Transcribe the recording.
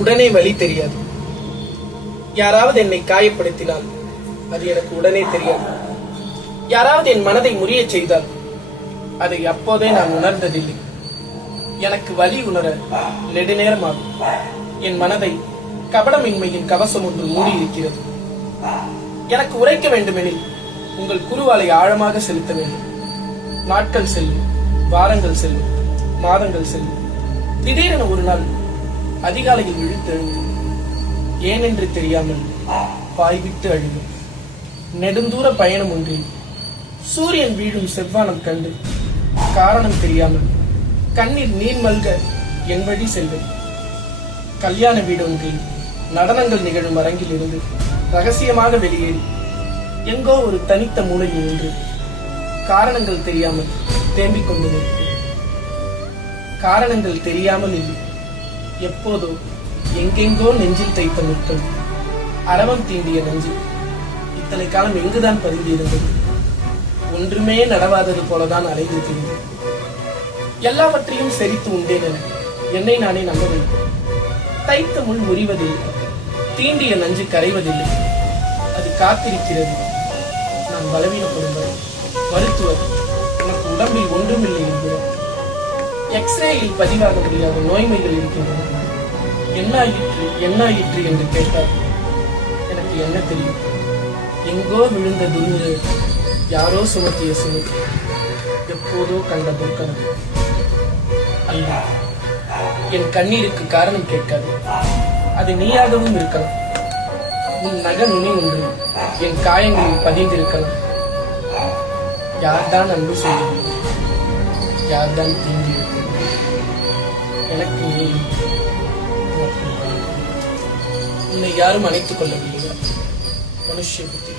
உடனே வலி தெரியாது. யாராவது என்னை காயப்படுத்தினால் அது எனக்கு உடனே தெரியாது. யாராவது என் மனதை முறிய செய்தால் அதை அப்போதே நான் உணர்ந்ததில்லை. எனக்கு வலி உணர நெடுநேரமாகும். என் மனதை கபடமின்மையின் கவசம் ஒன்று மூடி இருக்கிறது. எனக்கு உரைக்க வேண்டுமெனில் உங்கள் குருவாலை ஆழமாக செலுத்த வேண்டும். நாட்கள் செல்லும், வாரங்கள் செல்லும், மாதங்கள் செல்லும். திடீரென ஒரு நாள் அதிகாலையில் விழித்தெழுந்து ஏனென்று தெரியாமல் பாய்விட்டு அழுகும். நெடுந்தூர பயணம் ஒன்றில் சூரியன் வீழும் செவ்வானம் கண்டு காரணம் தெரியாமல் கண்ணீர் நீர் மல்க என் வழி செல்வேன். கல்யாண வீடு ஒன்றில் நடனங்கள் நிகழும் அரங்கில் இருந்து ரகசியமாக வெளியேறி எங்கோ ஒரு தனித்த மூலையில் நின்று காரணங்கள் தெரியாமல் தேம்பிக் கொண்டு நிற்பேன். காரணங்கள் தெரியாமல் இல்லை, எப்போதோ எங்கெங்கோ நெஞ்சில் தைத்த முட்கள், அரவம் தீண்டிய நெஞ்சு இத்தனை காலம் எங்குதான் பதிந்து இருந்தது? ஒன்றுமே நடவாதது போலதான் அலைந்து திரிந்தது. எல்லாவற்றையும் செறித்து உண்டேன் என என்னை நானே நம்பவில்லை. தைத்த முள் முறிவதில்லை, தீண்டிய நஞ்சு கரைவதில்லை. அது காத்திருக்கிறது நான் பலவீனப்படும் வரை. மருத்துவர் உனக்கு உடம்பில் ஒன்றுமில்லை என்கிறார். எக்ஸ்ரேயில் பதிவாக முடியாத நோய்மைகள் இருக்கின்றன. என்னாயிற்று என்று கேட்டார். எனக்கு என்ன தெரியும்? எங்கோ விழுந்த துணியை யாரோ சுமத்திய சுமதி, எப்போதோ கண்ட பொற்கனம் அல்ல. என் கண்ணீருக்கு காரணம் கேட்காது. அது நீயாகவும் இருக்கலாம். உன் நக நுனி ஒன்று என் காயங்களில் பதிந்திருக்கலாம். யார்தான் அன்பு செய்வது? யார்தான் தீண்டி இருக்கிறது? எனக்கு நீ, உன்னை யாரும் அணைத்துக் கொள்ளவில்லையா? மனுஷ புத்தி.